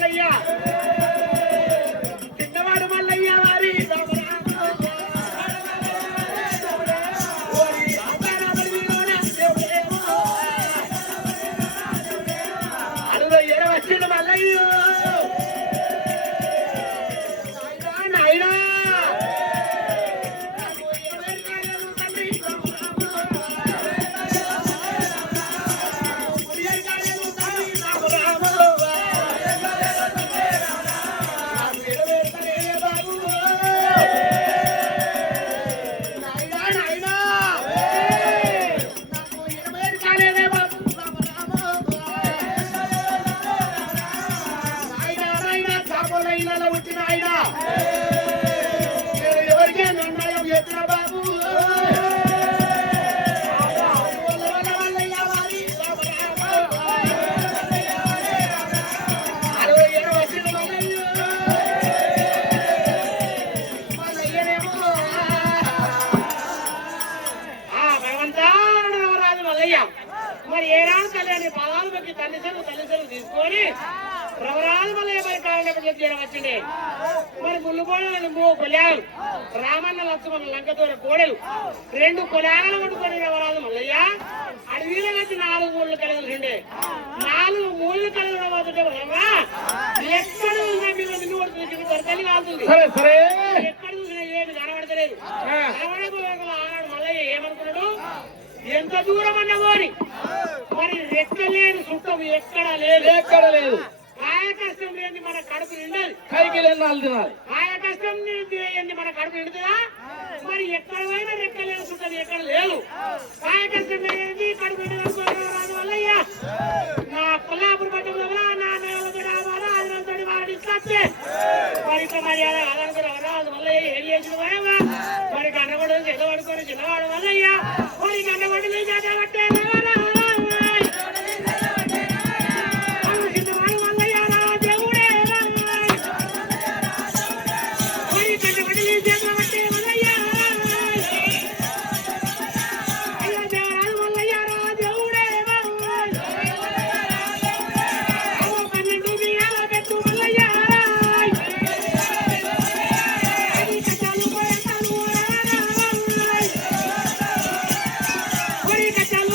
మల్లయ్య చిన్నవాడు మల్లయ్య వారి అడుగు ఎరవచ్చిన మల్లయ్య మరి ఏనాడు కళ్యాణి పదాలు పెట్టి తల్లిదండ్రులు తీసుకొని రవరాజు మల్లయ్య మరి కాలంలో చేరవచ్చిండే మరి ముళ్ళుకోడలు 3 కొలాలు రామన్న లక్ష్మణ లంకతోర కోడలు 2 కొలాలను పట్టుకొని రవరాజు మల్లయ్య అడవిలో వచ్చి 4 మూళ్ళు కలగలుండే 4 మూళ్ళు కలగడం అవుతుంటే ఎక్కడ తల్లి కాలుతుంది ఎక్కడ చూసినా ఏమి కనబడతలేదు కనబడకపోయిన ఆనాడు మల్లయ్య ఏమనుకున్నాడు ఎంత దూరం అన్నవారి మరి రెక్కలేని సుఖం ఎక్కడా లేదు కాయ కష్టం లేని మన కడుపు నిండాలి కైకి తినాలి కాయ కష్టం ఏంది మన కడుపు నిండుతుందా మరి ఎక్కడ పోయినా రెక్కలేని సుఖం ఎక్కడ లేదు కాయ కష్టం లేని కడుపు నిండు వల్లయ్య నా కొల్లాపురి పట్టణంలో నా నేలతో అదంతా వాడిస్తే మరి మర్యాద అదనుకున్నా అది వల్లయ్య ఏం చేసిన మరి కన్నగొడ చిన్నవాడుకొని చిన్నవాడు వల్లయ్య మరి కన్నగొడ్డు చేతబట్టే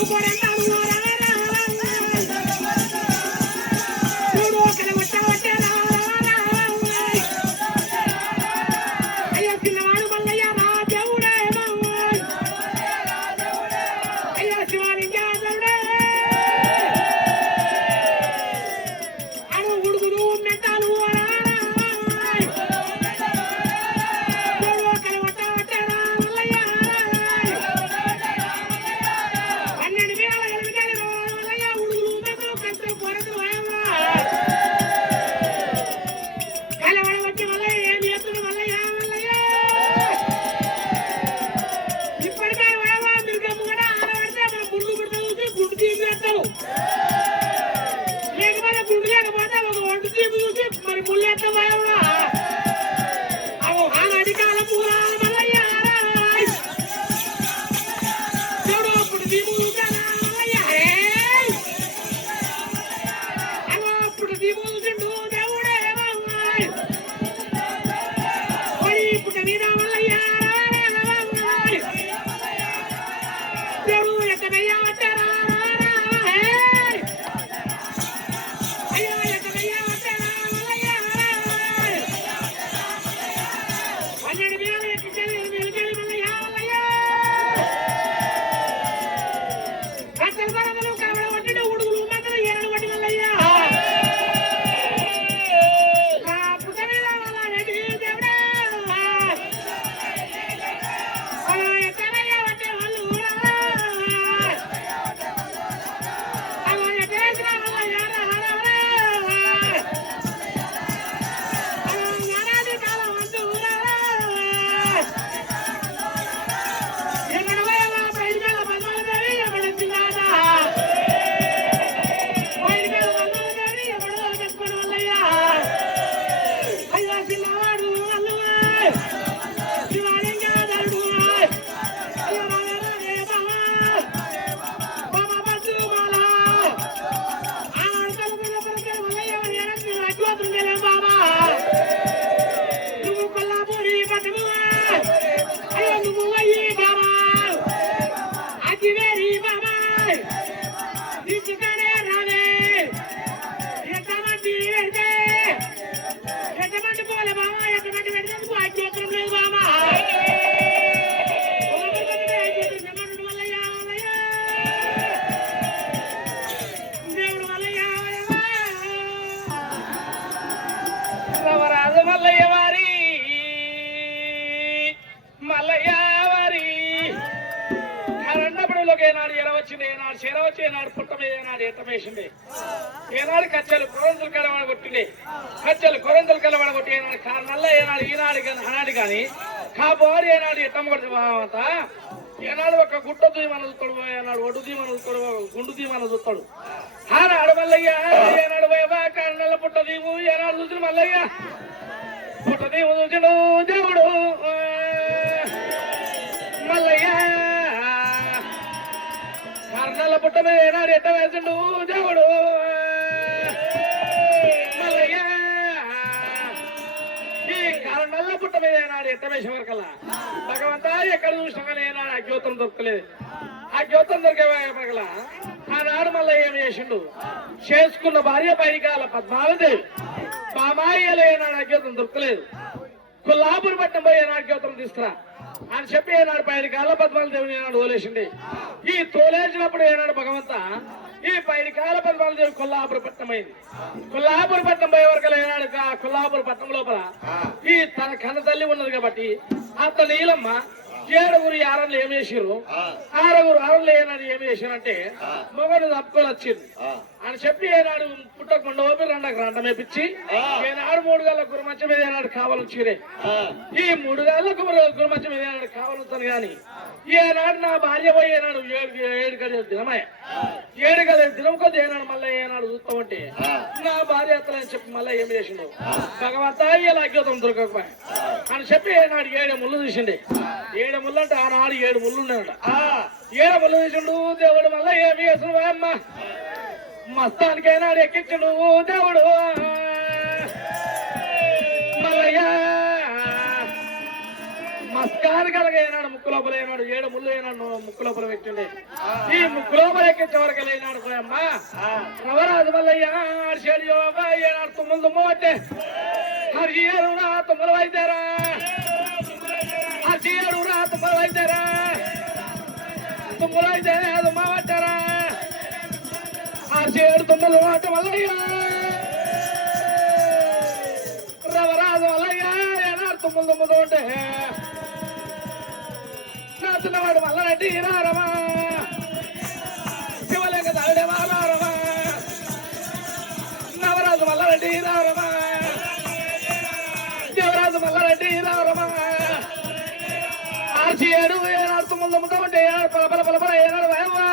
Por రవరాజు మల్లయ్య వారి మల్లయ్య వారి రెండప్పుడులోకి ఏనాడు ఎర వచ్చింది, ఏనాడు చెర వచ్చి, ఏనాడు పుట్ట మీద ఏనాడు ఎట్టమేసింది, ఏనాడు కచ్చలు కొరంతలు కలవడ కొట్టింది, కచ్చలు కొరంతలు కలవడ కొట్టి ఏనాడు నల్ల ఏనాడు ఈనాడు కానీ అనాడు కానీ కాబోరు ఏనాడు ఎట్టమ్మ కొడుతా ఏనాడు ఒక గుట్ట దీమని చూస్తాడు, ఏనాడు ఒడ్డు దీమని చూస్తాడు, గుండు దీమని చూస్తాడు. ఆనాడు మల్లయ్య ఏనాడు నల్ల పుట్ట దీము ఏనాడు చూసిన మల్లయ్య పుట్ట దీము చూసిన దేవుడు మల్లయ్య కర్ణల పుట్ట మీద ఏనాడు ఎట్ట వేసిండు దేవుడు మల్లయ్య. ఈ కర్ణల పుట్ట మీద ఏనాడు ఎట్ట వేసే వరకల్లా భగవంతా ఎక్కడ చూసినా కానీ ఏనాడు ఆ జ్యోతం దొరకలేదు. ఆ జ్యోతం దొరికే వరకల్లా ఆనాడు మళ్ళీ ఏం చేసిండు, చేసుకున్న భార్య పైకాల పద్మావదేవి బామాయిలో ఏనాడు ఆ జ్యోతం దొరకలేదు. కొల్లాపురి పట్టణం పోయి ఏనాడు జ్యోతం తీసుకురా అని చెప్పి ఏనాడు పైన కాల పద్మాలదేవిని ఏనాడు తోలేసింది. ఈ తోలేసినప్పుడు ఏనాడు భగవంత ఈ పైన కాల పద్మాలదేవి కొల్లాపురి పట్టణం అయింది. కొల్లాపురి పట్టణం పోయే వరకు ఏనాడు కొల్లాపురి పట్టణం లోపల ఈ తన కన్న తల్లి ఉన్నది కాబట్టి అంత నీలమ్మ 7 ఆరన్లు ఏం చేసిరు, 6 ఆరన్లు ఏనాడు ఏం చేసిరంటే మొగడు తప్పుకొని వచ్చింది అని చెప్పి ఏనాడు పుట్టకుండా ఓపి రెండకు మేపించి ఏనాడు 3 గళ్ళ గురుమంచం మీద ఏనాడు కావాలొచ్చిరే. ఈ 3 గళ్ళ గురుమంచం మీద ఏనాడు కావాలొచ్చాను గాని ఏనాడు నా భార్య పోయి ఏనాడు 7 గడియల దినమే 7 గడియల దినం కొద్ది ఏనాడు మళ్ళీ ఏనాడు చూస్తామంటే నా భార్య అత్తలని చెప్పి మళ్ళీ ఏం చేసిండు భగవంతా ఇలా అజ్ఞాతం దొరకకపోయా అని చెప్పి ఏనాడు 7 ముళ్ళు తీసిండే. 7 ముళ్ళు అంటే ఆనాడు 7 ముళ్ళు ఉన్నాయట. 7 ముళ్ళు తీసిండు దేవుడు మళ్ళీ ఏమి చేసిన అమ్మ మస్తానికి ఏనాడు ఎక్కించుడు దేవుడు మల్లయ్య. మస్కారు కలగ ఏనాడు ముక్కు లోపల ఏనాడు 7 ముళ్ళు ఏనాడు ముక్కు లోపల పెట్టిండే. ఈ ముక్కు లోపల ఎక్కించే వరకు ఏనాడు పోయమ్మ రవరాజు మల్లయ్య అడిచేడు ఏనాడు తుమ్ములు తుమ్మ పట్టే హరియేరురా తుమ్మలు వైద్యరా హరియేరురా తుమ్మలు వైద్యరా తుమ్మలు అయితే తుమ్మ పట్టారా హరిచేడు తుమ్మలు మాట మల్లయ్య రవరాజు మల్లయ్య ఏనాడు తుమ్ములు తుమ్ముతూ ఉంటే చిన్నవాడు మల్లారెడ్డి రారమా శివలింగ దాడేవా రారమా నవరాజు మల్లారెడ్డి రారమా దేవరాజు మల్లారెడ్డి రారమా 7 ఏనాడు తుమ్ములు తుమ్ముతామంటే ఏనాడు పల పల పల ఏనాడు వాయమ్మా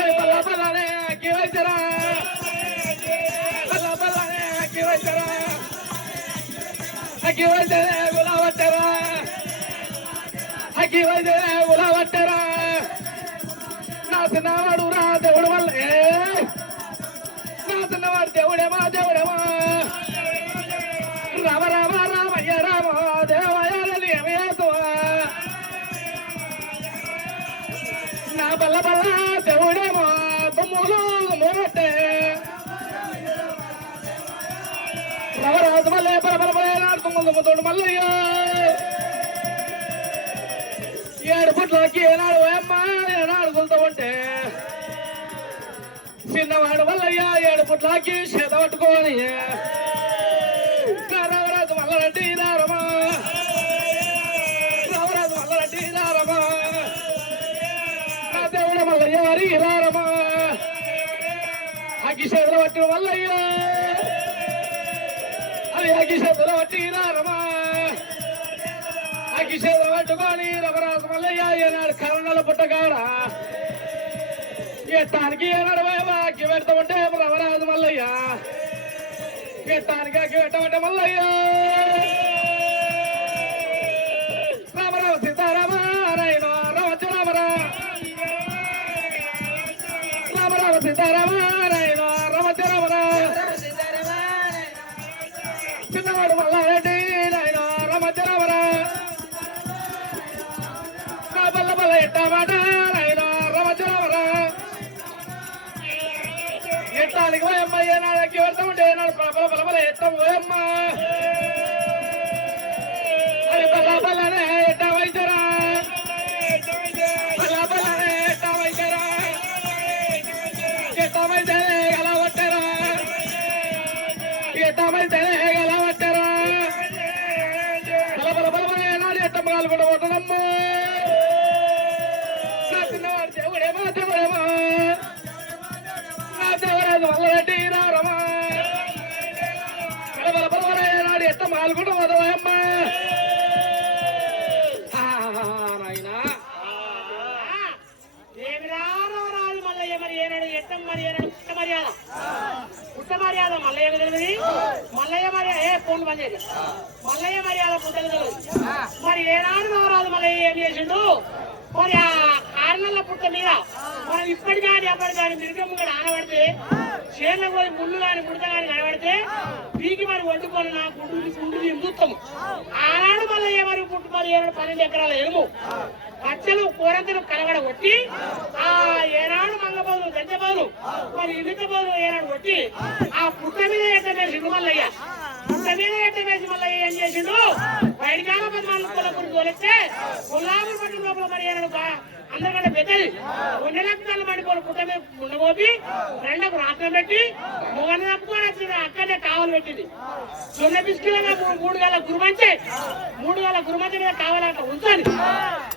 అది పల్ల పల్లనే అక్కి వైద్యరా పల్ల పల్లనే అక్కి వైద్యరా అక్కి వైద్యరే గులాబట్టరా అక్కి వైద్యరే గులాబట్టరా నా చిన్నవాడు రా దేవుడు వల్ల నా చిన్నవాడు దేవుడేమా దేవుడేమా రామ రామ రామయ్య రామ దేవయాలని నా బల్ల బల్ల దేవుడేమో బొమ్మలు మూరట్టే రవరాజు మల్లయ్య బల బల బల నాడుతోడు మల్లయ్య 7 పుట్లకి ఏనాడు అమ్మ ఏనాడు కొలుతామంటే చిన్నవాడు మల్లయ్య 7 పుట్లకి చేత పట్టుకోని రవరాజు మల్లారెడ్డి రారమా రవరాజు మల్లారెడ్డి రారమా నా దేవుడు మల్లయ్య వారి రారమా అగ్గి చేతులు పట్టిన మల్లయ్య అది అగ్గి చేతులు పట్టి రారమా అగ్గి చేతులు పట్టుకొని రవరాజు మల్లయ్య ఏనాడు కరణాల పుట్టగాడ ఎట్టానికి ఏనాడు అగ్గి పెడతామంటే రవరాజు మల్లయ్య ఎట్టానికి అగ్గి పెట్టమంటే మల్లయ్య రామరామ సీతారామ నారాయణ రామచ రామరా రామరామ సీతారామ నారాయణ రామచ రామరా చిన్నవాడు మల్లారెడ్డి నాయన రామచ రామరా నా బల్ల బల్ల ఎట్టామాట నాయన రామచ రామరా ఎట్టానికి పోయమ్మ ఏనాడు అగ్గి పెడతామంటే ఏనాడు బల బల బల ఎట్టాం పోయమ్మ అది బల్ల బల్లనే ఎట్టా వైద్యరా బల్ల బల్లనే ఎట్టా వైద్యరా ఎట్టా వైద్యరే ఎలా పట్టారా ఎట్టమైతే గలవట్టారా ఏనాడు ఎట్ట పాల్గొన కొట్టడమ్మా నా చిన్నవాడు దేవుడేమో దేవుడేమో నా దేవరాజు వల్లరెడ్డి రారమ్మా ఏనాడు ఎట్ట పాల్గొన వదవమ్మా పుట్ట మర్యాద మల్లయ్య తెలియదు మల్లయ్య మర్యాద ఫోన్ పని చేయదు మల్లయ్య మర్యాద పుట్టలు తెలియదు మరి ఏనాడు నవరాజు మల్లయ్య ఏం చేసిండు మరి ఆ కారణాల పుట్ట మీద మనం ఇప్పటి కానీ అప్పటి కానీ మిరుగమ్మ కూడా ఆనబడితే చేనులో పోయి ముళ్ళు కానీ ముడత కానీ కనబడితే పీకి మరి వండుకొని నా గుండు చూస్తాము ఆనాడు మల్లయ్య మరి పుట్టు మరి 12 ఎకరాల ఎరుము పచ్చలు కూరంతలు కలగడ కొట్టి ఆ ఏనాడు మంగబోదు గంజబోదు మరి ఇల్లుబోదు ఏనాడు కొట్టి ఆ పుట్ట మీద ఎట్ట వేసిండు మల్లయ్య పుట్ట మీద ఎట్ట వేసి మల్లయ్య ఏం చేసిండు బయటకాల 14 కొలకు తోలిస్తే గులాబీ పట్టు లోపల మరి ఏనాడు అందరికంటే పెద్దది 2 లక్షల మండిపోలు పుట్ట మీద ఉండబోపి 2కు రాత్రం పెట్టి మొగని తప్పుకొని వచ్చింది అక్కడే కావలు పెట్టింది సొన్న బిస్కిలుగా 3 గల గురుమంచి 3 గల గురుమంచి మీద కావాలంట ఉంచాలి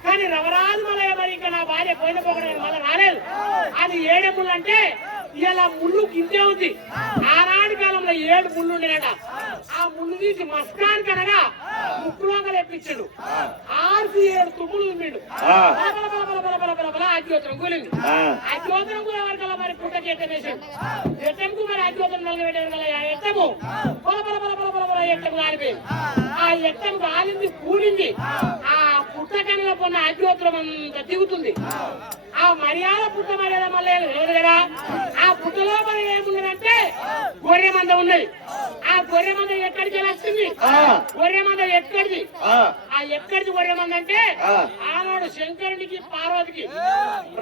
కానీ రవరాజు మల్లయ్య మరి ఇంకా నా భార్య పోయిన పోకడ మళ్ళీ రాలేదు అది 7 ముళ్ళు అంటే ఇలా ముళ్ళు కిందే ఉంది ఆనాటి కాలంలో 7 ముళ్ళు ఉండేనట ఆ ముళ్ళు తీసి మస్కాన్ కనగా ముక్కులోగా ఎప్పించాడు 6 తుమ్ములు ఉండిండు అగ్నిహోత్రం కూలింది అగ్నిహోత్రం కూడా వరకల్లా మరి పుట్టకి ఎట్ట వేసాడు ఎట్టంకు మరి అగ్నిహోత్రం నలగబెట్టాడు ఎట్టము ఎట్టము కాలిపోయింది ఆ ఎట్టం కాలింది కూలింది ఆ పుట్ట కనుల పొన్న అగ్నిహోత్రం అంతా దిగుతుంది ఆ మర్యాద పుట్ట మర్యాద మళ్ళీ లేదు కదా ఆ పుట్టలో మరి ఏమున్నదంటే గొర్రె మంద ఉన్నది ఆ గొర్రె మంద ఎక్కడికి వచ్చింది గొర్రె మంద ఎక్కడిది ఆ ఎక్కడిది గొర్రె మంద అంటే ఆనాడు శంకరునికి పార్వతికి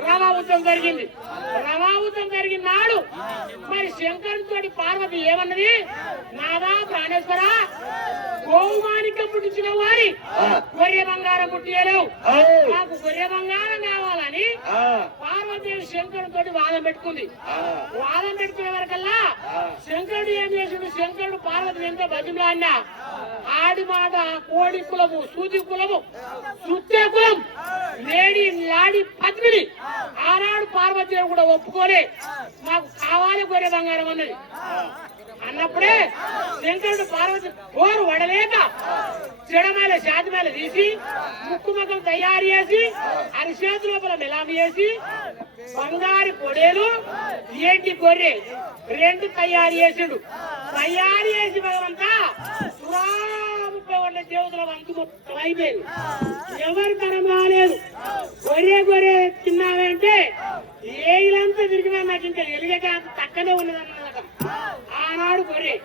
రవావుతం జరిగింది రవావుతం జరిగిన నాడు మరి శంకరునితోటి పార్వతి ఏమన్నది నాదా ప్రాణేశ్వర గోమానిక పుట్టించిన వారి గొర్రె బంగారం పుట్టియలేవు నాకు గొర్రె బంగారం కావాలని పార్వతీదేవి శంకరునితోటి వాదం పెట్టుకుంది వాదం పెట్టుకునే వరకల్లా శంకరుడు ఏం చేసిండు శంకరుడు పార్వతిని ఎంతో బతిమలాడినా ఆడి మాట కోడి కులము సూది కులము సుత్తే కులం లేడి లాడి పద్మిని ఆనాడు పార్వతీదేవి కూడా ఒప్పుకోలే నాకు కావాలి గొర్రె బంగారం అన్నది అన్నప్పుడే శంకరుడు పార్వతి పోరు వడలేక చెడమేల శాతి మేల తీసి ముక్కు ముఖం తయారు చేసి అరిచేతి లోపల మెలామి చేసి బంగారు పొడేలు ఏంటి గొర్రె 2 తయారు చేసాడు తయారు చేసి భగవంతా 30 దేవతల వంతు మొత్తం అయిపోయింది ఎవరి తరం రాలేదు గొర్రె తిన్నావంటే ఏలంతా తిరిగినా నాకు ఇంకా ఎలిగక తక్కనే ఉన్నదన్నమాట ఆనాడు గొర్రె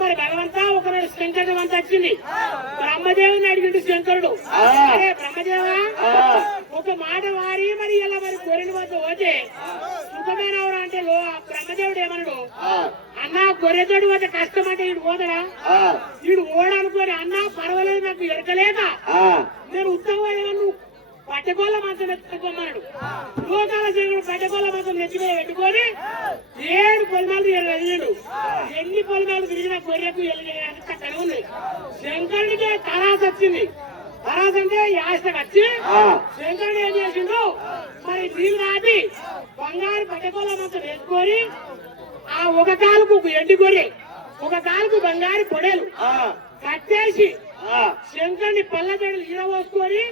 మరి భగవంతా ఒకనాడు శంకరుడు వంత వచ్చింది బ్రహ్మదేవుని అడిగిండు శంకరుడు అరే బ్రహ్మదేవా ఒక మాట వారి మరి ఇలా మరి గొర్రెని వద్ద పోతే సుఖమేనవరా అంటే బ్రహ్మదేవుడు ఏమన్నాడు అన్నా గొర్రెతోడు వద్ద కష్టం అంటే ఈడు పోతాడా ఈడు ఓడనుకోని అన్నా పర్వాలేదు నాకు ఎరకలేక నేను ఉత్తమమైన నువ్వు పట్టెకోళ్ళ మంచం ఎత్తుకోమన్నాడు లోకాల శంకరుడు పట్టెకోళ్ళ మంచం నెత్తి మీద పెట్టుకొని 7 పొలిమేలు ఎదిగాడు ఎన్ని పొలిమేలు తిరిగిన గొర్రెకు ఎక్కడ ఉంది శంకరుడికే తరాస వచ్చింది తరాస అంటే యాసకు వచ్చి శంకరుడు ఏం చేసిండు మరి నీళ్ళు రాపి బంగారు పట్టెకోళ్ళ మంచం వేసుకొని ఆ ఒక కాలుకు ఎండి గొర్రె ఒక కాలుకు బంగారు పొడేలు కట్టేసి శంకరుని పల్లెటూరు ఈరవోసుకొని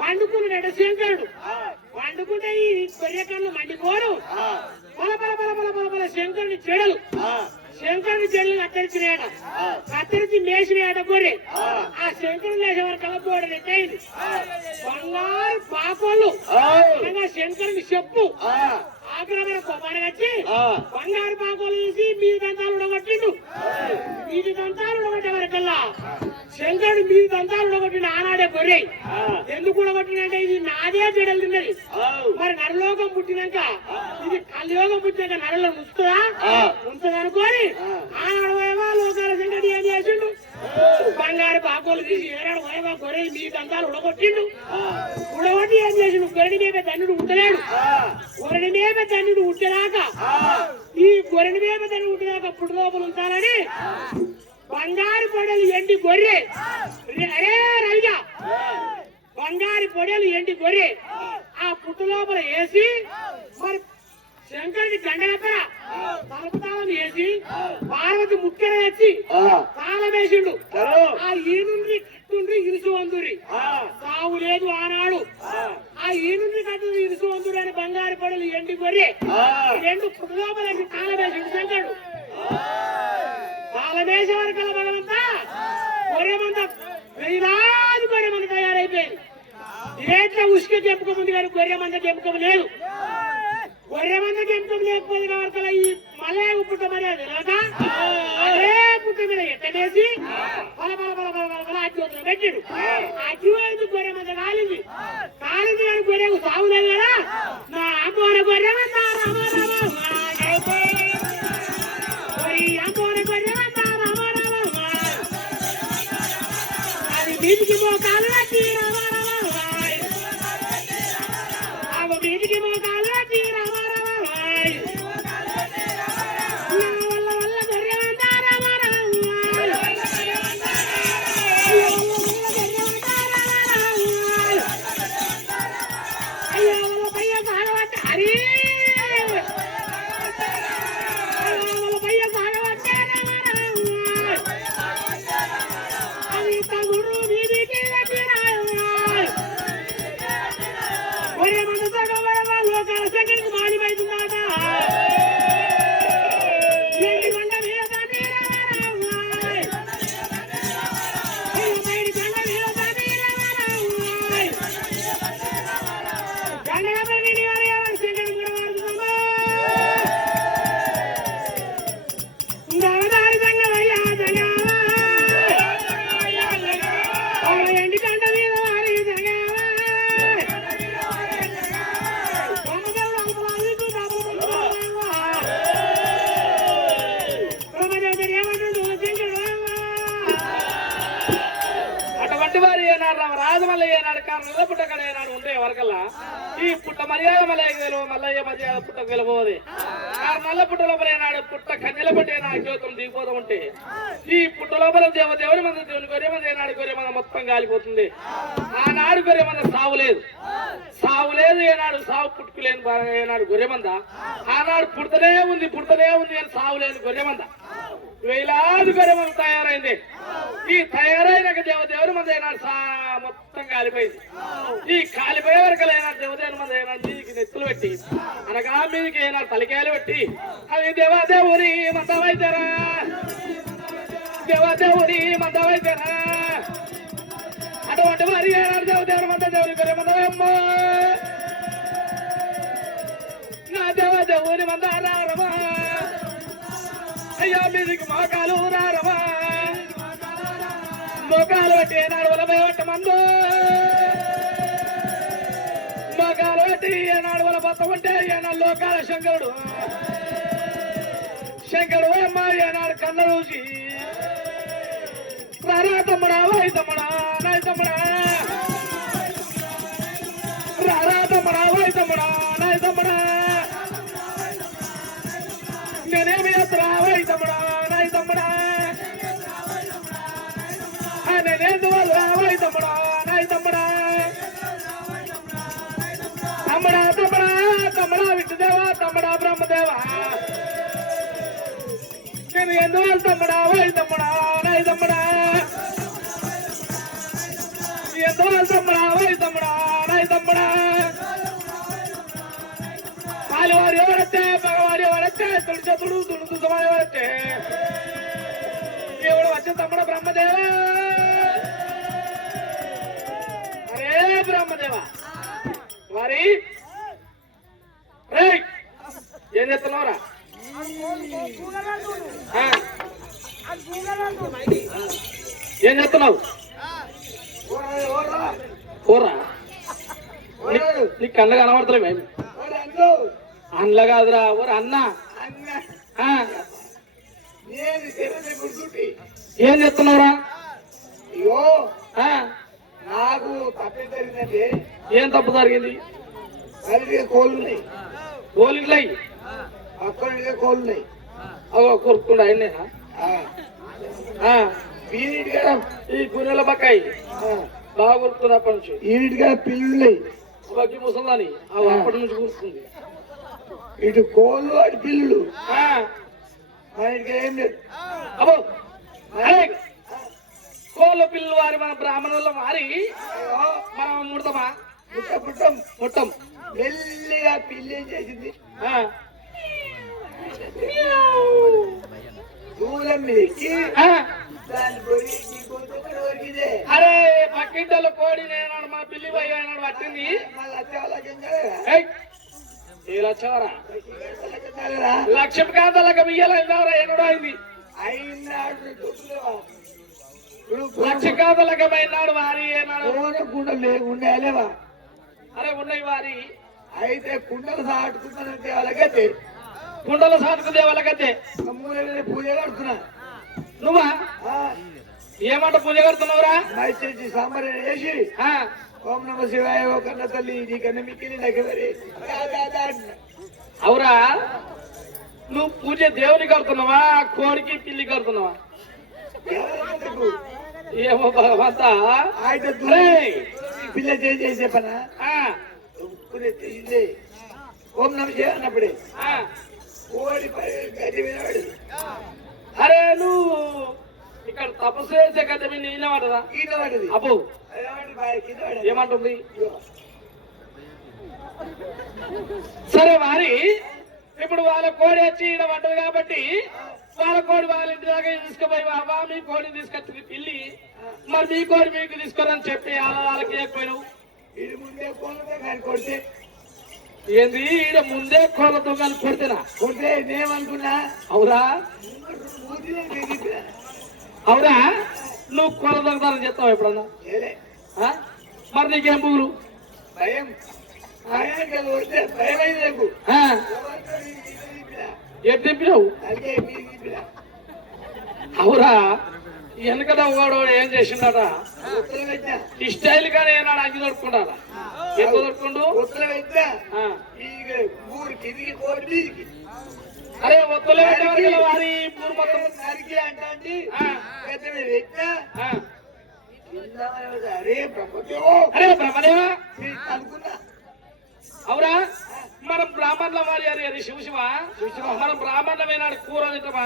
పండుకున్నాడు శంకరుడు పండుకుంటే ఈ గొర్రె కళ్ళు మండిపోరు బల బల బల బల బల బల శంకరుని చెడలు శంకరుని చెడులు కత్తరిచినాయట కత్తరించి మేసినాయట గొర్రె ఆ శంకరుని లేచే వరకు కలపోవడం ఎట్టయింది బంగారు పాపలు శంకరుని చెప్పు ఆగ్రహమైన కోపాన్ని వచ్చి బంగారు పాకోలు తీసి మీది దంతాలు ఉడగొట్టిండు మీది దంతాలు ఉడగొట్టే వరకల్లా శంకరుడు మీది దంతాలు ఉడగొట్టిండు ఆనాడే గొర్రె ఎందుకు ఉడగొట్టినంటే ఇది నాదే జడలు తిన్నది మరి నరలోకం పుట్టినాక ఇది కలియోగం పుట్టినాక నరలో ఉంచుతుందా ఉంచదనుకోని ఆనాడు పోయేవా లోకాల శంకరుడు ఏం చేసిండు బంగారు పాకోలు తీసి ఏనాడు పోయేవా గొర్రె మీది దంతాలు ఉడగొట్టిండు ఉడగొట్టి ఏం చేసిండు గొర్రెని మీద తండ్రుడు ఉంటలేడు గొర్రెని మీద తండ్రుడు ఉంటేదాకా ఈ గొర్రెని మీద తండ్రుడు ఉంటేదాకా పుట్టు లోపల ఉంటానని బంగారు పొడలు ఎండి గొర్రె అరే రవిగా బంగారు పొడలు ఎండి గొర్రె ఆ పుట్టు లోపల వేసి మరి శంకరుడి గండగత్తర తలుపు తాళం వేసి పార్వతి ముఖ్యన తెచ్చి తాళం వేసిండు ఆ ఈనుండి కట్టుండ్రి ఇరుసు వందురి సావు లేదు ఆనాడు ఆ ఈనుండి కట్టుండ్రి ఇరుసు వందురి అని బంగారు పొడలు ఎండి గొర్రె రెండు పుట్టు లోపల తాళం వేసిండు శంకరుడు తాళమేసే వరకు భగవంతా గొర్రెమంత వేలాది గొర్రెమంత తయారైపోయింది ఇదేట్లా ఉసుక చెప్పుకోముంది కానీ గొర్రెమంత చెప్పుకోం లేదు గొర్రెమంత చెప్పుకోం లేకపోతే కాబట్టి ఈ మలే పుట్ట మర్యాద అదే పుట్ట మీద ఎట్టనేసి బల బల బల బల బల బల అజ్జోతులు పెట్టాడు అజ్జు గొర్రెమంత కాలింది కాలింది కానీ గొర్రెకు సాగులేదు కదా నా అమ్మోన గొర్రెమంత రామ రామ వీటికి మోకాలు వచ్చి వీటికి మోకాలు వచ్చి రాజమల్లయ్య నాడు నల్ల పుట్ట కడ నాడు ఉంటే వరకల్లా ఈ పుట్ట మర్యాద మల్లయ్య మల్లయ్య మర్యాద పుట్ట గెలబోది నల్ల పుట్ట లోపల నాడు పుట్ట కన్నెల పట్టే నా జ్యోతం దిగిపోతూ ఉంటే ఈ పుట్ట లోపల దేవుని మంది దేవుని గొర్రె మంది ఏనాడు గొర్రె మంద మొత్తం కాలిపోతుంది ఆనాడు గొర్రె మంద సావు లేదు ఏనాడు సావు పుట్టుకులేని ఏనాడు గొర్రె మంద ఆనాడు పుడతనే ఉంది అని సావు లేని గొర్రె మంద వేలాది గొర్రె మంద తయారైంది ఈ తయారైనాక దేవుని మంది ఏనాడు మొత్తం కాలిపోయింది ఈ కాలిపోయే వరకు ఏనాడు దేవుని మంది ఏనాడు మీదికి నెత్తులు పెట్టి అనగా మీదికి ఏనాడు తలికాయలు పెట్టి అది దేవాదేవుని మందమైతేరా దేవాదేవుని మందమైతేరా అటువంటి వారి ఏనాడు దేవదేవుని మంద దేవుని గొర్రె మందమ్మ నా దేవాదేవుని మంద రారమా అయ్యా మీదికి మోకాలు రారమా మోకాలు బట్టి ఏనాడు వలభై ఒట్ట మందు మోకాలు బట్టి ఏనాడు వల బొత్త ఉంటే ఏనాడు లోకాల శంకరుడు అమ్మ ఏనాడు కన్న చూసి రారా తమ్ముడా వై తమ్ముడా నాయ్ తమ్ముడా రారా తమ్ముడా వై తమ్ముడా నాయ్ తమ్ముడా నేనేమి ఎత్తురా వై తమ్ముడా నాయ్ తమ్ముడా నేనేందువల్ల వై తమ్ముడా నాయ్ తమ్ముడా తమ్ముడా తమ్ముడా తమ్ముడా విష్ణుదేవా తమ్ముడా బ్రహ్మదేవా నేను ఎందువల్ల తమ్ముడా వై తమ్ముడా నాయ్ తమ్ముడా ఎందువల్ల తమ్ముడా వై తమ్ముడా నాయ్ తమ్ముడా పాలివాడు ఎవరైతే మగవాడు ఎవరైతే తుడిచెతుడు తుడుతువాడు ఎవరైతే దేవుడు వచ్చే తమ్ముడు బ్రహ్మదేవా అరే బ్రహ్మదేవా మరి ఏం చేస్తున్నావురా ఏం చేస్తున్నావు కూరా నీకు కళ్ళ కనబడతలే మేము అన్నలా కాదురా ఓరు అన్న ఏం చెప్తున్నావురా అయ్యో నాకు తప్పే జరిగిందంటే ఏం తప్పు జరిగింది కోళ్ళున్నాయి కోళ్ళు ఇట్లా అక్కడ కోళ్ళున్నాయి అగో కొరుకుండా ఆయనే ఈనిటి కదా ఈ గున్నెల బక్కాయి బాగా కొరుకుతున్నప్పటి నుంచి ఈనిటి కదా పిల్లున్నాయి బగ్గి ముసలని అప్పటి నుంచి కూర్చుంది. ఇటు కోళ్ళు అటు పిల్లులు మన ఇంటికి ఏం లేదు. అబ్బో కోళ్ళ పిల్లలు వారి మన బ్రాహ్మణుల వారి మనం ముడతామా? పుట్టం ముట్టం. మెల్లిగా పిల్లి ఏం చేసింది దూరం ఎక్కి దాని కొరికిదే. అరే పక్కింటలో కోడి నేనాడు మా పిల్లి పోయి అయినాడు పట్టింది. ఏ లక్షవరా లక్ష్యం కాదలక బియ్యలేదవరా ఎన్నడో అయింది. లక్ష కాదలకమైనాడు వారి ఏనాడు కుండలు లేకుండేవా? అరే ఉన్నాయి వారి. అయితే కుండలు సాటుకుంటానంటే వాళ్ళకైతే కుండలు సాటుకుందే వాళ్ళకైతే పూజ కడుతున్నా. నువ్వా ఏమంట పూజ కడుతున్నావురా? మైచేసి సాంబార్ వేసి ఓం నమ శివాయ ఓ కన్న తల్లి నీకన్నా మిక్కిలి నగవరి. అవురా నువ్వు పూజ దేవుని కడుతున్నావా కోడికి పిల్లి కడుతున్నావా? ఏమో భగవంత పిల్ల చేసే పనా తెచ్చింది. ఓం నమ శివాయ అన్నప్పుడే కోడి గడ్డి వినవాడు. అరే నువ్వు ఇక్కడ తపస్సు చేసే గడ్డ మీద ఈనవాడదా? ఈనవాడది. అబ్బో ఏమంటుంది? సరే వారి ఇప్పుడు వాళ్ళ కోడి వచ్చి ఈడ పడ్డది కాబట్టి వాళ్ళ కోడి వాళ్ళ ఇంటి దాకా తీసుకుపోయి బాబా మీ కోడిని తీసుకొచ్చి పిల్లి మరి మీ కోడి మీకు తీసుకోరని చెప్పి వాళ్ళకి ఇవ్వకపోయినావు. ఇది ముందే కోళ్ళతో కానీ కొడితే ఏంది ఈడ ముందే కోళ్ళ దొంగలు కొడితేనా? కొడితే నేనేమనుకున్నా అవురా అవురా నువ్వు కోళ్ళ దొంగతనం చేస్తావు ఎప్పుడన్నా? మరి నీకేం పువ్వులు భయం భయం అయింది నాకు. ఏం తిప్పినావు? అవురా వెనకదా వాడు ఏం చేసిండట ఈ స్టైల్ గానే ఏనాడు అంగి దొరుకుంటారా? ఎందుకు దొరుకుండు? అరే ఒత్తులే వారి పూర్ మొత్తం అరే బ్రహ్మదేవా అవురా మనం బ్రాహ్మణుల వారి అది అది శివ మనం బ్రాహ్మణులమేనాడు కూర తింటామా?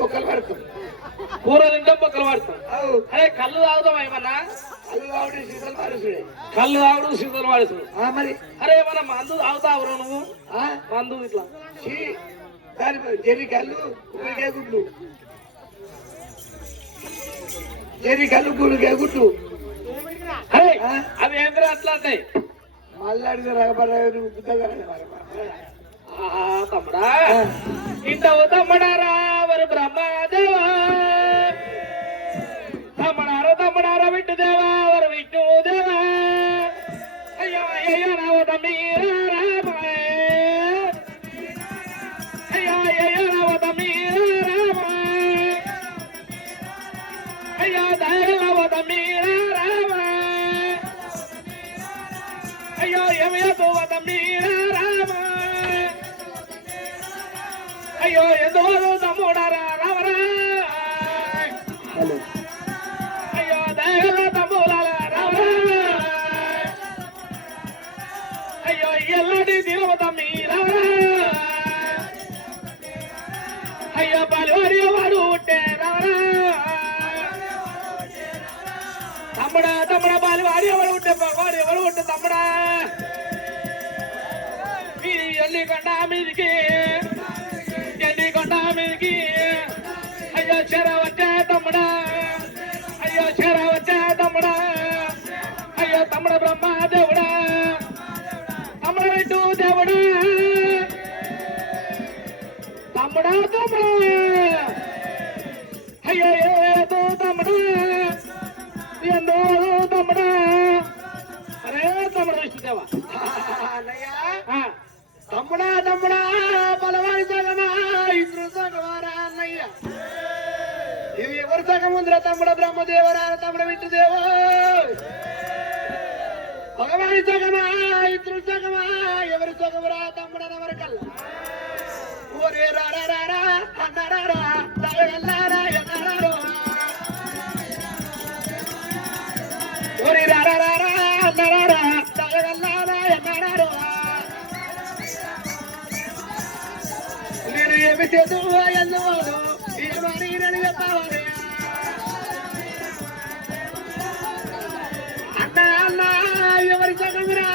బొక్కలు పడతాం కూర తింటాం బొక్కలు పడతాం. అరే కళ్ళు తాగుతామా ఏమన్నా? కళ్ళు తాగుడు శీతలు వాడుతాడు మరి. అరే మనం మందు తాగుతావురా నువ్వు? మందు ఇట్లా జరి కళ్ళు గుడికాయ గుడ్లు జరి కళ్ళు గుడికాయ గుడ్లు అవి ఏంద్రా అట్లా అంటాయి? మళ్ళీ అడిగితే రగబడ్డారు తమ్ముడా ఇంటవు తమ్ముడారా వరి బ్రహ్మదేవా తమ్ముడారా విష్ణుదేవా వరి విష్ణుదేవా అయ్యో అయ్యో రావత మీరా రామాయ అయ్యో అయ్యో రావత మీరా రామాయ అయ్యో దయలవత మీరా రామాయ అయ్యో యమయవత మీరా రామాయ అయ్యో ఎందువల్ల తమ్ముడారా రావరా అయ్యో దయగల తమ్ముడారా రావరా అయ్యో ఎల్లడి తిరువత మీరా అయ్యో బలివారి వాడు ఉంటే రావరా తమ్ముడా బలివారి ఎవరు ఉంటే వాడు ఎవరు ఉంటే తమ్ముడా మీ ఎల్లి కొండ మీదికి అయ్యో చెర వచ్చా తమ్ముడా అయ్యో చెర వచ్చా తమ్ముడా అయ్యో తమ్ముడ బ్రహ్మదేవుడా తమ్ముడ విష్ణు దేవుడా తమ్ముడా అయ్యో ఏదో తమ్ముడా ఎందో తమ్ముడా అరే తమ్ముడు విష్ణుదేవా తమ్ముడా బలవాడి సగమా ఇద్దరు సగమారా అన్నయ్య ఇది ఎవరు సగం ఉందిరా? తమ్ముడ బ్రహ్మదేవరా తమ్ముడ విష్ణుదేవ భగవాని సగమా ఇద్దరు సగమా ఎవరు సగమరా? తమ్ముడనెవరు కల్లా అన్నారా దయగల్లారా ఎన్నారో ఓరి రారా అన్నారా దయగల్లారా ఎన్నారో నేను ఏమి చేదు ఎన్నోను ఏమని నేను చెప్పాలి అన్నా అన్నా ఎవరి సగంరా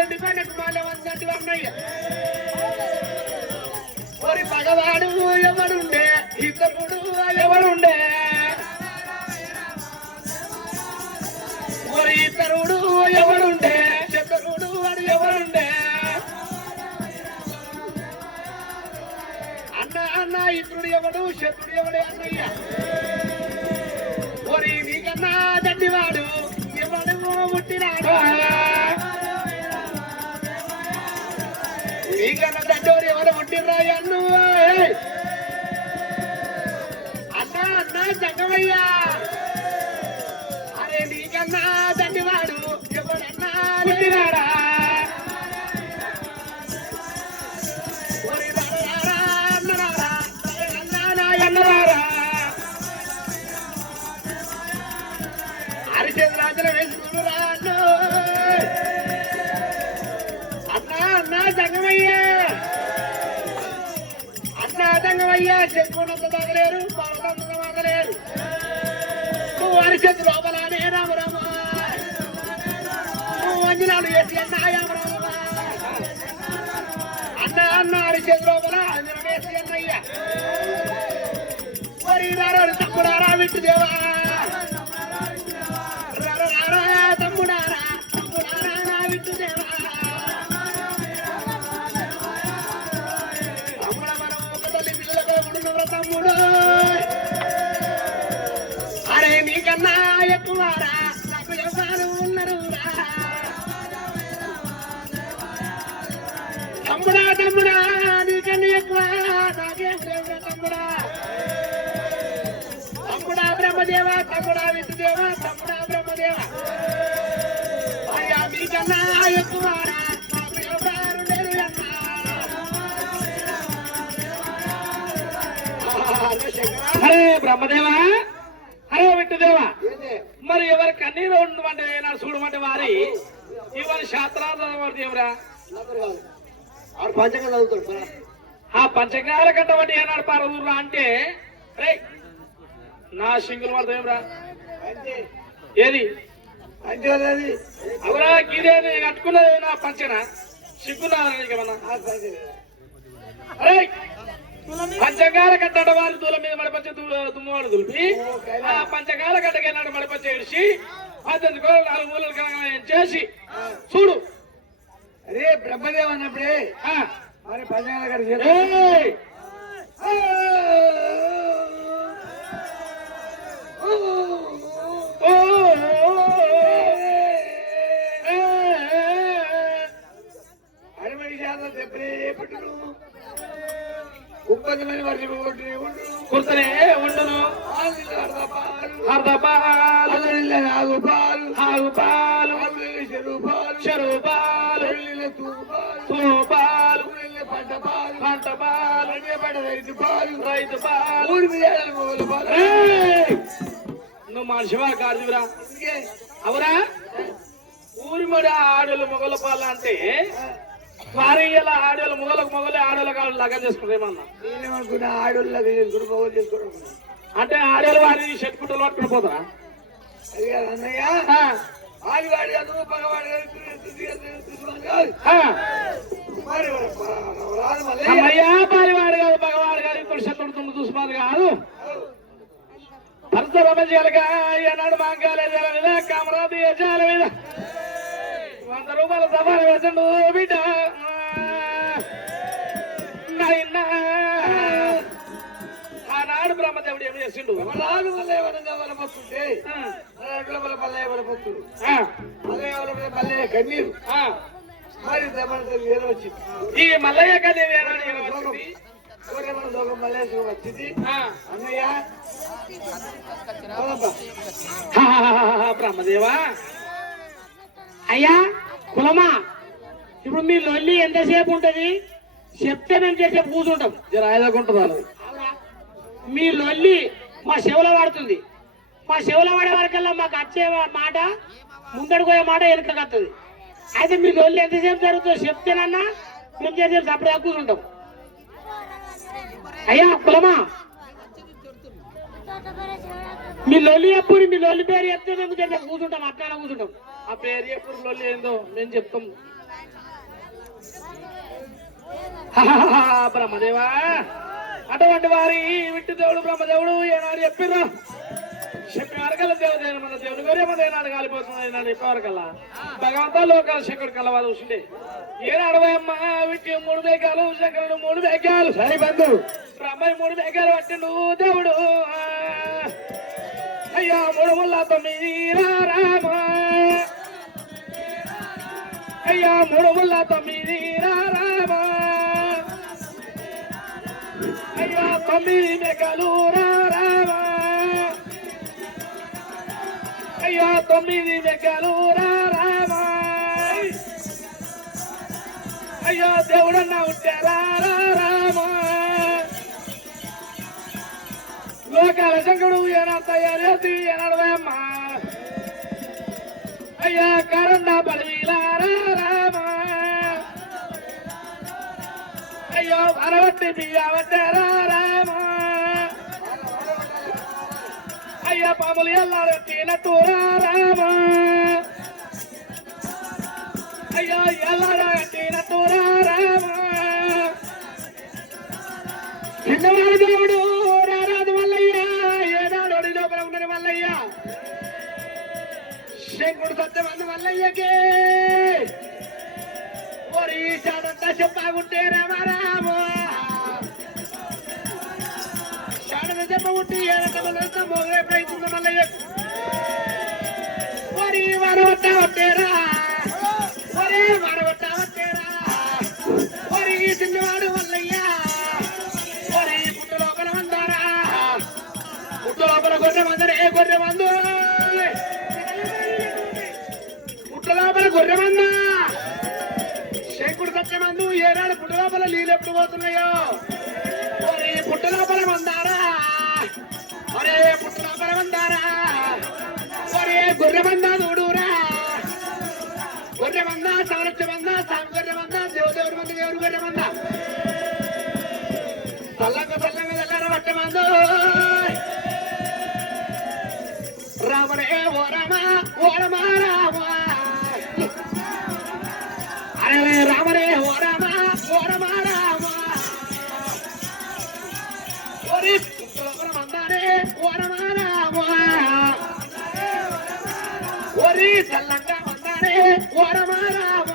ఎండిపోయినట్టు మళ్ళీ వందటి అన్నయ్య ఓరి పగవాడు ఎవరుండే ఇతరుడు ఎవరుండే ఓరి ఇతరుడు ఎవరుండే శత్రుడు వాడు ఎవరుండే అన్న అన్న ఇతరుడు ఎవడు శత్రుడు ఎవడే అన్నయ్య ఓరి నీకన్నా దండివాడు ఎవడు పుట్టినాడు నీకన్నా దండోరు ఎవరు పుట్టినరా అన్ను అన్న అన్న జంగమయ్యా అరే నీకన్నా దండివాడు ఎవడన్నా పుట్టినాడా ఓరి రారా అన్నరారా అన్నరారా హరిచంద్రాజన వేసుకురా అన్న అన్న జంగమయ్యా అన్న జంగమయ్యా చెప్పుకున్నంత తాగలేరు పర్వతంత తాగలేరు నువ్వు హరిచంద్ర లోపలనే రామరామ నువ్వు అంజనాలు వేసి అన్నాయామరామ అన్న అన్న హరిచంద్ర లోపల అంజన వేసి అన్నయ్య మరి రారు తమ్ముడారా విట్టుదేవా తమ్ముడారా తమ్ముడారా నా విట్టుదేవా తమ్ముడ మనం ఒక తల్లి పిల్లలకు ఉండున్నవరా తమ్ముడు అరే నీకన్నా ఎక్కువరా నాకు ఎవరు ఉన్నారు తమ్ముడా తమ్ముడా నీకన్నా ఎక్కువ నాకేం లేవురా తమ్ముడా తమ్ముడా బ్రహ్మదేవ తమ్ముడా విష్ణుదేవ తమ్ముడా బ్రహ్మదేవ అయ్యా మీకన్నా ఎక్కువరా నాకు ఎవరు లేరు హరే బ్రహ్మదేవా హరే విష్ణుదేవా మరి ఎవరి కన్నీరు ఉండమంటే నా చూడమంటే వారి ఇవాళ శాస్త్రాలు దేవురా పంచంగా చదువుతాడు ఆ పంచకాల కట్టబట్టి ఏనాడు పారదురా అంటే రే నా సింగులు పడతావురా ఏది అవరా గిదేది కట్టుకున్నది నా పంచన సిగ్గున్నా అరే పంచకాల కట్టడ వాళ్ళు దూల మీద మడిపచ్చ దుమ్మవాడు దులిపి ఆ పంచకాల కట్టకెళ్ళాడు మడిపచ్చ ఇడిచి 18 కోళ్ళు 4 మూలలు కలగ చేసి చూడు అరే బ్రహ్మదేవ్ అన్నప్పుడే మరి పంచంగా కట్టి అరవై శాతం ఎప్పుడే పట్టును 30 మంది వర్షం కుర్తనే ఉండును ఆగు పాలు చెరువు పాలు తూపాలు పంట పాలు రైతు పాలు నువ్వు మనిషివా కాదురా అవరా ఊరి మడి ఆడోళ్ళు మొగల పాలు అంటే వారి ఇలా ఆడోళ్ళు మొగలే ఆడోళ్ళ కాళ్ళు లగం చేసుకుంటామన్నా నేనేమనుకున్నా ఆడోళ్ళకి చేసుకుని మొగలు చేసుకోవడం అంటే ఆడోళ్ళు వారి షెట్ కుట్టలు పట్టుకుని పోతారా అది కాదు అన్నయ్య ఆడివాడి అదుపు పగవాడి అమ్మయ్యా పారివాడు కాదు పగవాడు కాదు ఇప్పుడు శత్రుడు దుష్మాది కాదు భర్త రమజాలుగా ఏనాడు మాంగాలే జాల మీద కామరాది యజాల మీద 100 రూపాయల సఫారీ వచ్చండు బిడ్డ ఆనాడు బ్రహ్మదేవుడు ఏమి చేసిండు రాజు వల్ల ఏమన్నా వాళ్ళ పొత్తుంటే పల్లె వాళ్ళ పొత్తుడు అదే వాళ్ళ పల్లె కన్నీరు మరి ఏదో వచ్చింది ఈ మల్లయ్య కదేవి మల్లేశ్వరం వచ్చింది అన్నయ్య బ్రహ్మదేవా అయ్యా కులమా ఇప్పుడు మీ లొల్లి ఎంతసేపు ఉంటది చెప్తే మేము చేసే కూర్చుంటాం జర ఆయనకుంటున్నారు మీ లొల్లి మా చెవులో పడుతుంది. మా చెవులో పడే వరకల్లా మాకు వచ్చే మాట ముందడుగు పోయే మాట వెనుకకు వస్తుంది. అయితే మీ లొల్లి ఎంతసేపు జరుగుతుందో చెప్తేనన్నా మేము చేసేపు అప్పుడే కూర్చుంటాం. అయ్యా కులమా, మీ లొల్లి ఎప్పుడు మీ లొల్లి పేరు చెప్తే మేము చేసే కూర్చుంటాం, అట్లా కూర్చుంటాం. ఆ పేరు ఎప్పుడు లొల్లి ఏందో మేము చెప్తాం. బ్రహ్మదేవా, అటువంటి వారి విట్టి దేవుడు బ్రహ్మదేవుడు ఏనాడు చెప్పిర్రు? చెప్పేవారికల్లా దేవుడు మన దేవుని గారే మన ఏనాడు కాలిపోతుంది. ఏనాడు చెప్పేవారికల్లా భగవంతా లోకాల శంకరుడు కలవా చూసిండే. ఏనాడు అమ్మ విట్టి 3 మేఘాలు, శంకరుడు 3 మేఘాలు, సరి బంధు బ్రహ్మ 3 మేఘాలు పట్టిండు దేవుడు. అయ్యా 3 ముళ్ళ 9 రామ, అయ్యా 3 ముళ్ళ 9 రామ, అయ్యా 9 మేఘాలు రామ, అయ్యా 9 మేఘాలు రామ, అయ్యా దేవుడన్న ఉంటారా రామ. లోకాల శంకరుడు ఏనా తయారీ ఏనాడదమ్మా, అయ్యా కరణ బలిలారా రామ, అయ్యో వరవట్టి బియ్యవట్టారా రామ, అయ్యా పాములు ఎల్లాడట్టినట్టురా రామ, అయ్యో ఎల్లాడట్టినట్టురా రామ. చిన్నవాడు దేవుడు రారాదు మల్లయ్య, ఏనాడు లోపల ఉన్నది మల్లయ్య. శంకుడు సత్యమంది మల్లయ్యకే ఓరి చాడంతా చెప్పాగుంటే రామారామ, చాడను చెప్పకుంటే ఏనంతా మోగైతుంది మల్లయ్య. ఓరి వరవట్ట వట్టేరా, ఒరే వరవట్ట వట్టేరా, ఓరి చిన్నవాడు మల్లయ్య. ఓరి పుట్టు లోపల మందారా, పుట్టు లోపల గొర్రె మందరే గొర్రె మందు, పుట్టు లోపల గొర్రె మంద. శంకుడు సత్యమందు ఏనాడు పుట్టు లోపల నీళ్ళు ఎప్పుడు పోతున్నాయో. ఒరే పుట్టు లోపల మందారా, ఒరే పుట్టు లోపల మందారా, ఒరే గొర్రె మంద చూడురా, గొర్రె మంద, సారథ్య మంద, సామి గొర్రె మంద, దేవుడు మంది దేవుడు గొర్రె మంద. చల్లంగా చల్లంగా చల్లార పట్ట మందు రామరే ఓ రామ ఓ రమ రామ, అరే రామరే ఓ రామ ఓ రమ రామ, ఓరి మందారే ఓ రమ రామ, ఓరి చల్లంగా మందారే ఓ రమ రామ,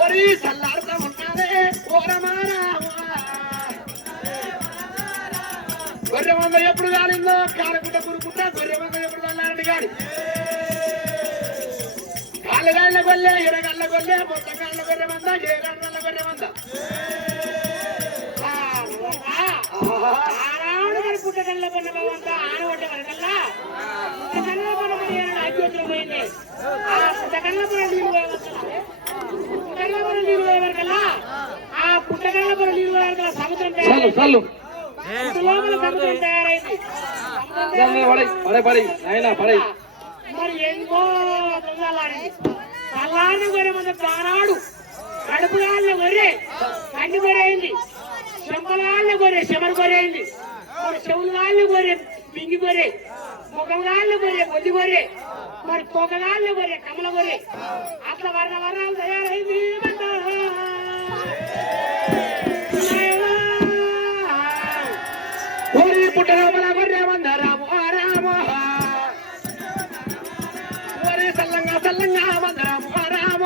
ఓరి చల్లారుతా ఉన్నారే ఓ రమ రామ. గొర్రె మంద ఎప్పుడు కాలిందో కాలకుంట కురుకుంటా, గొర్రె మంద ఎప్పుడు చల్లారని కాదు. కాళ్ళగాళ్ళ గొల్లె, ఎడగాళ్ళ గొల్లె, మొత్తగాళ్ళ గొర్రె మంద, ఏగాళ్ళ గొర్రె మంద. ఆనాడు మరి పుట్టగల్ల పన్న భగవంతా ఆనవడ్డ వరకల్లా పుట్టగల్ల పన్న అజ్యోతిలో పోయింది. ఆ పుట్టగల్ల పన్న నీళ్ళు పోయవరకల్లా, పుట్టగల్ల పన్న నీళ్ళు పోయేవరకల్లా, ఆ పుట్టగల్ల పన్న నీళ్ళు పోయేవరకల్లా సముద్రం తయారైంది. సముద్రం తయారైంది. మరి ఎంతో తొందరలాడింది. చల్లారిన గొర్రె మంద కానాడు కడుపుగాళ్ళ గొర్రె కన్ను గొర్రె అయింది, చెంపగాళ్ళ గొర్రె చెమరు గొర్రె అయింది, మరి చెవులుగాళ్ళ గొర్రె పింగి గొర్రె, ముఖంగాళ్ళ గొర్రె బొద్ది గొర్రె, మరి తోకగాళ్ళ గొర్రె కమల గొర్రె. అట్లా వర్ణాలు తయారైంది. పుట్టరామల గొర్రె మంద రామ రామ, ఓరి సల్లంగా సల్లంగా మంద రామ రామ,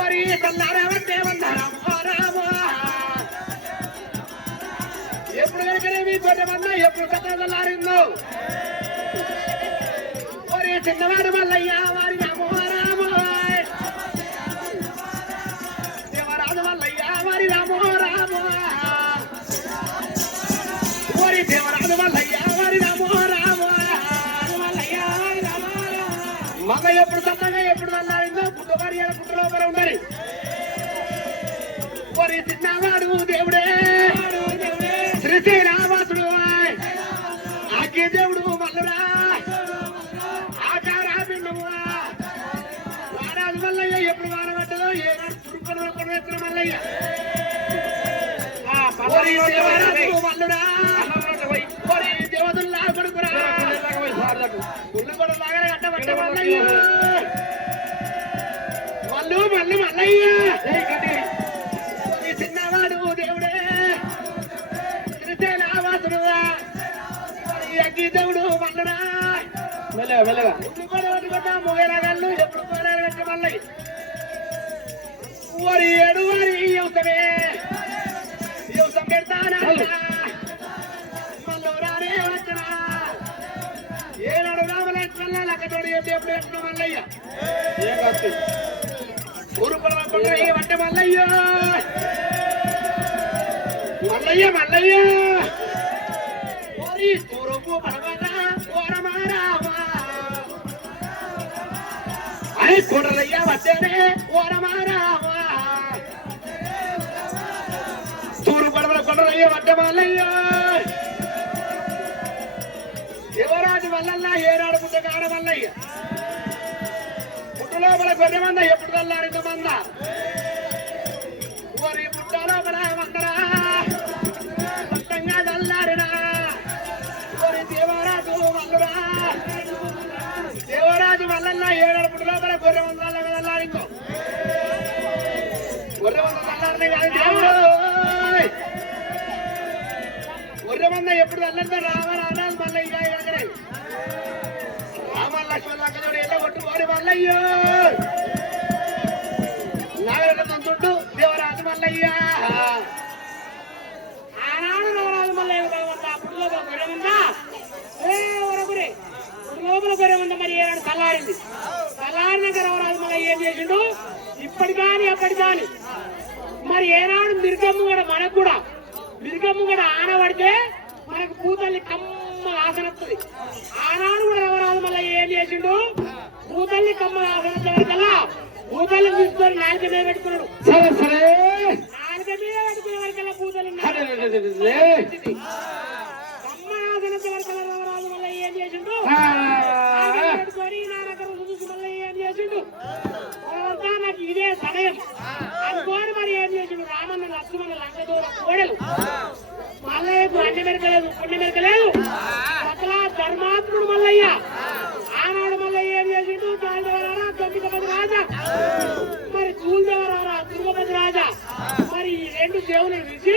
ఓరి సల్లారవట్టే మంద రామ రామ. ఎప్పుడు కనుకనే మీ గొర్రె మంద ఎప్పుడు కథ చల్లారిందో. ఓరి చిన్నవాడు మల్లయ్య వారి రామ రామ, దేవరాజు మల్లయ్య వారి రామ రామ, దేవరాజు మల్లయ్య వారి రామో రామ, మల్లయ్య వారి రామ రామ. మగ ఎప్పుడు సత్తగా ఎప్పుడు చల్లారిందో పుట్టువారి పుట్టు లోపల ఉండరు. ఓరి చిన్నవాడు ఎత్తున మల్లయ్య మల్లుడా దేవతల్లా కొడుకురా ఉల్లు కూడా లాగా అడ్డబట్ట మల్లయ్య మల్లు మల్లు మల్లయ్య చిన్నవాడు దేవుడే శ్రీశైలవాసుడుగా అగ్గి దేవుడు మల్లుడా మెల్లగా మొగలగల్లు ఎప్పుడు పోరాడబెట్ట మల్లయ్య ఓరి ఏడు వారి యువతమే యువతం పెడతానా మళ్ళీ రానే వచ్చనా ఏనాడు రామలక్ష్మణ లక్కతోడు ఎప్పుడు ఎప్పుడు మల్లయ్య ఏం కాదు ఊరు పొలవకుండా వంట మల్లయ్య మల్లయ్య మల్లయ్య ఓరి తూరుపు పడవన ఓరమారావా అరే కొండలయ్య వచ్చేనే ఓరమారావా తూరు పడవల కొండలయ్య వడ్డ మల్లయ్య యువరాజు వల్ల ఏనాడు పుట్ట కాడ మల్లయ్య పుట్ట లోపల గొర్రె మంద ఎప్పుడు తల్లారింద మంద ఓరి పుట్ట లోపల మందరా మొత్తంగా తల్లారినా ఓరి దేవరాజు మల్లురా దేవరాజు వల్ల ఏనాడు పుట్ట లోపల గొర్రె మంద తల్లారిందో గొర్రె మంద తల్లారిన కాదు దేవుడు గొర్రె మంద ఎప్పుడు తల్లంతా రామరాజు మల్లయ్య రామ లక్ష్మణ లక్కజోడు ఎట్లా కొట్టు వారి మల్లయ్యో నాగరకంతుండు దేవరాజు మల్లయ్య ఆనాడు దేవరాజు మల్లయ్య అప్పుడు గొర్రె ఉందా ఒరగురే లోపల గొర్రె ఉందా మరి ఏనాడు తల్లారింది తల్లారినాక దేవరాజు మల్లయ్య ఏం చేసిండు ఇప్పటి కాని అప్పటి కాని మరి ఏనాడు మిరుగమ్మ కూడా మనకు కూడా మిరుగమ్మ కూడా ఆనబడితే మనకు పూతల్లి కమ్మ ఆసనొస్తుంది ఆనాడు కూడా దేవరాజు మల్లయ్య ఏం చేసిండు పూతల్లి కమ్మ ఆసనొచ్చేవరకల్లా పూతల్ని తీసుకొని నాలుక మీద పెట్టుకున్నాడు సరే సరే నాలుక మీద పెట్టుకునే వరకల్లా పూతల్ని కమ్మ ఆసనొచ్చేవరకల్లా దేవరాజు మల్లయ్య ఏం చేసిండు పెట్టుకొని నాలుక రుసు చూసి మల్లయ్య ఏం చేసిండు నాకు ఇదే సమయం అనుకోని మరి ఏం చేసిండు రామన్న లక్ష్మణ లంకదూర కోడలు మల్లయ్యకు అన్ని మెరకలేదు పుణ్య మెరకలేదు అట్లా ధర్మాత్ముడు మల్లయ్య ఆనాడు మల్లయ్య ఏం చేసిండు గాలిదేవరారా తొమ్మిదపది రాజా మరి తూల్దేవరారా దుర్గపతి రాజా మరి ఈ రెండు దేవులను తీసి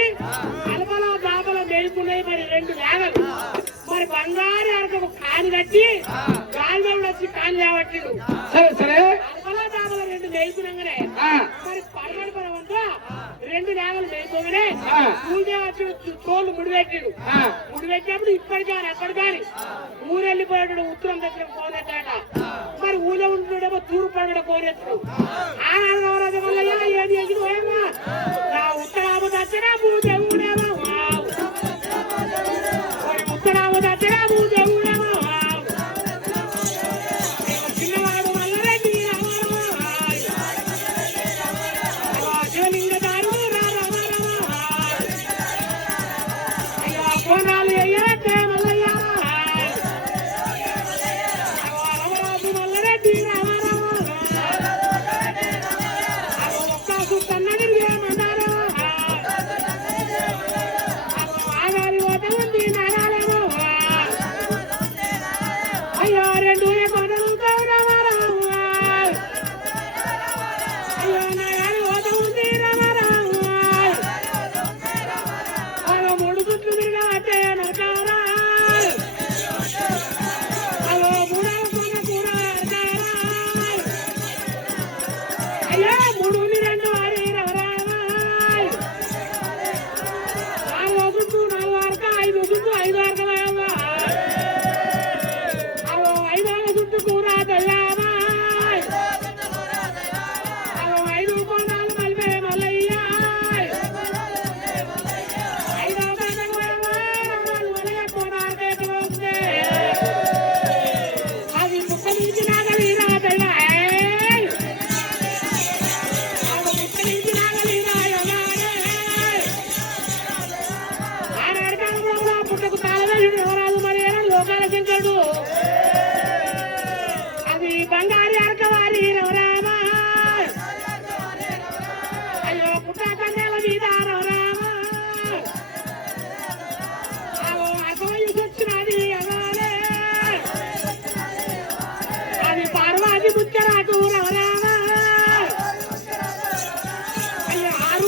అలపల దాపల మేలుకున్నాయి మరి రెండు వేగలు మరి బంగారు అరకకు కాని కట్టి గాలిదేవుడు వచ్చి కాని లేవట్టిడు సరే సరే అలపల దాపల రెండు మేలుకున్నాగానే మరి పడమడి పడవంతా రెండు నేగలు మేలుకోగానే తూల్దేవ వచ్చి తోలు ముడిపెట్టాడు ముడిపెట్టినప్పుడు ఇప్పటి కానీ అప్పటి కానీ ఊరెళ్ళిపోయాడు ఉత్తరం దగ్గర కోనెత్తాడ మరి ఊళ్ళో ఉంటున్నాడేమో తూర్పు పడగడ కోనెత్తుడు ఆనాడు వల్ల ఏం చేసి పోయమ్మా నా ఉత్తరామత వచ్చినా భూదేవుడేమో ఉత్తరామత వచ్చినా భూదేవుడేమో చిన్నవాడు వల్లనే శివలింగదారుడు అయ్యా కోనాలు అయ్యారంటే మల్లయ్య రమరాజు మల్లరెడ్డి ఒక్క సుత్తన్నది ఏమన్నారు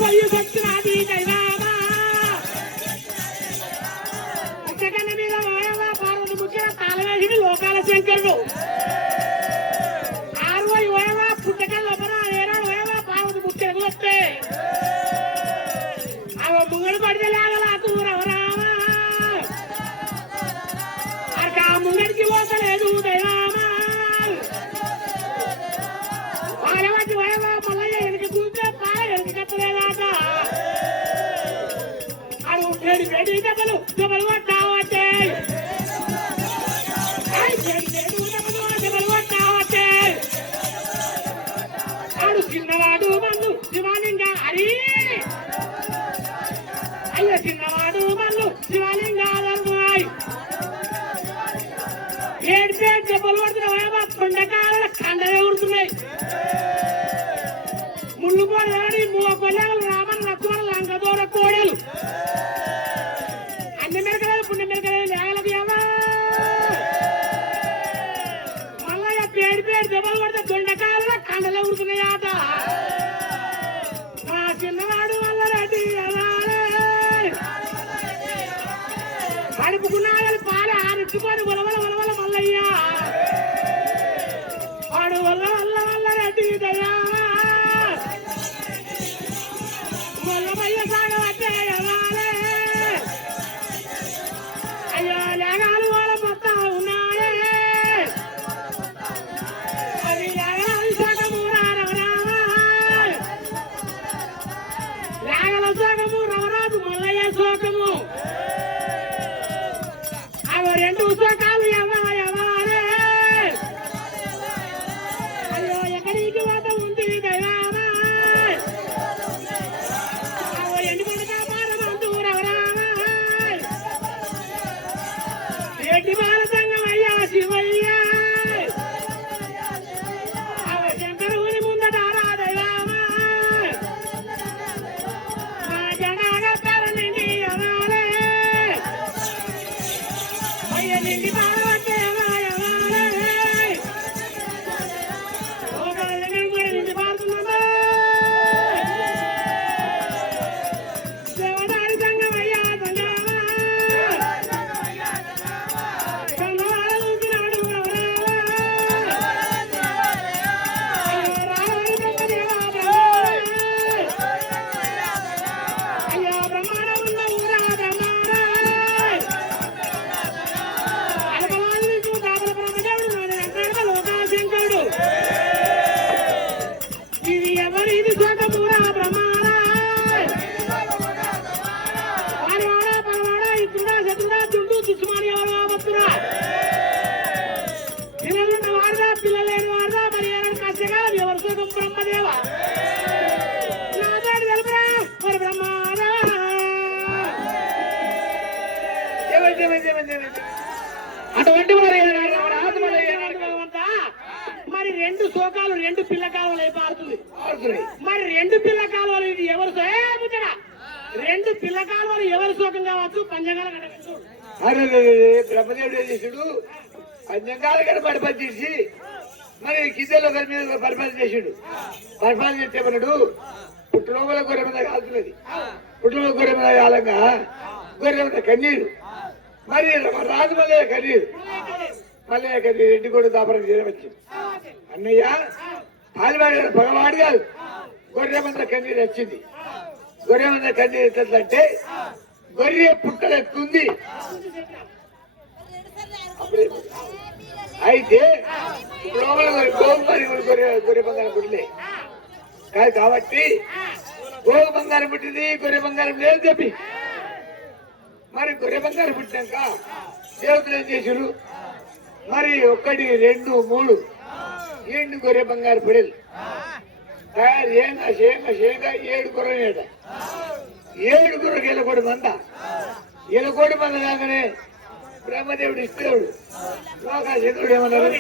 పొయ్యి సచ్చినాది దైవామా పుట్టకన్న మీద వాయవా పార్వతి ముఖ్య తాళవేసి లోకాల శంకరుడు 60 ఓయవా పుట్టకల్ల ఏనాడు ఓయవా పార్వతి ముఖ్య వస్తే అవ ముంగడు పడితే లేగలా తూరవరామా అక్క ముంగడికి పోతలేదు దైవామా పాలవచ్చి ఓయవా మల్లయ్య వెనక చూస్తే పాల వెనక కట్టలేదాట అడుగు పేడి పేడి కథలు దెబ్బలు కొట్టావట్టే దెబ్బలు కొట్టావట్టే ఆడు చిన్నవాడు మల్లు శివాలింగ హరి అయ్యో చిన్నవాడు మల్లు శివాలింగ ధర్మాయ్ ఏడు పేరు దెబ్బలు కొడుతున్నా కొండకాల కండలే ఉడుతున్నాయి ముళ్ళు పోడి మూవ కొల్లెలు రామన్ లక్ష్మణ లంక దూర కోడలు అన్ని మెరకలేదు పుణ్య మెరకలేదు లేగలది అమ్మా మల్లయ్య పేరు పేరు దెబ్బలు కొడితే దొండకాయల కండలే ఉడుతున్నాయాట మా చిన్నవాడు వల్ల రెడ్డి కడుపుకున్నాయలు పాలు ఆరించుకొని వలవల వలవల మల్లయ్య వాడు వల్ల వల్ల వల్ల రెడ్డి దయా వల్లమయ్య సాగవట్టే ఎలాలే అయ్యో లేగాలు వాళ్ళ మొత్తం ఉన్నాయే అది లేగలు సగము రామరామా లేగల సగము రమరాజు మల్లయ్య శోకము అవి రెండు శోకాలు ఎవరే అయ్యో ఎక్కడికి పోత ఉంది దైవామా అవి ఎండుకొండగా మారమంటూ రమరామా రెడ్డి బాల సంఘం అయ్యా శివయ్య అవి శంకరుని ముందట దైవామా మా జనాగా కరణి అనాలే అయ్య నిండి పాడవచ్చే నిండి పాడుతున్నా దేవదారి సంఘం అయ్యా అయ్యా బ్రహ్మాండ ఉన్న ఊరా బ్రహ్మాండ లోకాశంకరుడు ఇది ఎవరి ఇది స్వతమూరా బ్రహ్మాణ వారివాడ పరవాడ ఇతరుడా శత్రుడా దుండు దుష్మాని ఎవరు కాబత్తురా పిల్లలున్న వారదా పిల్లలు లేని వారదా మరి ఎవరు కష్టగా ఎవరు సుఖం బ్రహ్మదేవ నా పేరు తెలుపురా మరి బ్రహ్మాణ అటువంటి వారు మరి రెండు శోకాలు రెండు పిల్ల కాలువలు అయిపోతుంది మరి రెండు పిల్ల కాలువలు ఇది ఎవరు రెండు పిల్ల కాలువలు ఎవరు శోకం కావచ్చు పంచంగాల కట్టవచ్చు అరే బ్రహ్మదేవుడు ఏం చేసాడు పంచంగాల కడ పరిపాలన చేసి మరి కిందలో ఒకరి మీద పరిపాలన చేసాడు పరిపాలన చేస్తే మనడు పుట్టులోపల గొర్రె మీద కాలుతున్నది పుట్టులో గొర్రె మీద కాలంగా గొర్రె మీద కన్నీరు మరి రాజు మల్లయ్య కన్నీరు మల్లయ్య కన్నీరు రెడ్డి కూడా దాపరం చేయవచ్చు అన్నయ్య పాలివాడు పగవాడు కాదు గొర్రె మంద కన్నీరు వచ్చింది గొర్రె మంద కన్నీరు ఎట్లంటే గొర్రె పుట్టలెత్తుంది అయితే లోపల గొర్రె బంగారం పుట్టలే కాదు కాబట్టి గోగు బంగారం పుట్టింది గొర్రె బంగారం లేదు చెప్పి మరి గొర్రె బంగారం పుట్టినాక దేవతలు ఏం చేశారు మరి 1 2 3 7 గొర్రె బంగారు పిడలు తయారు చేయంగా 7 గొర్రెనేట 7 గొర్రెకి ఎలకోటి మంద ఎలకోటి మంద కాగానే బ్రహ్మదేవుడు ఇస్తాడు లోకాశంకరుడు ఏమన్నారు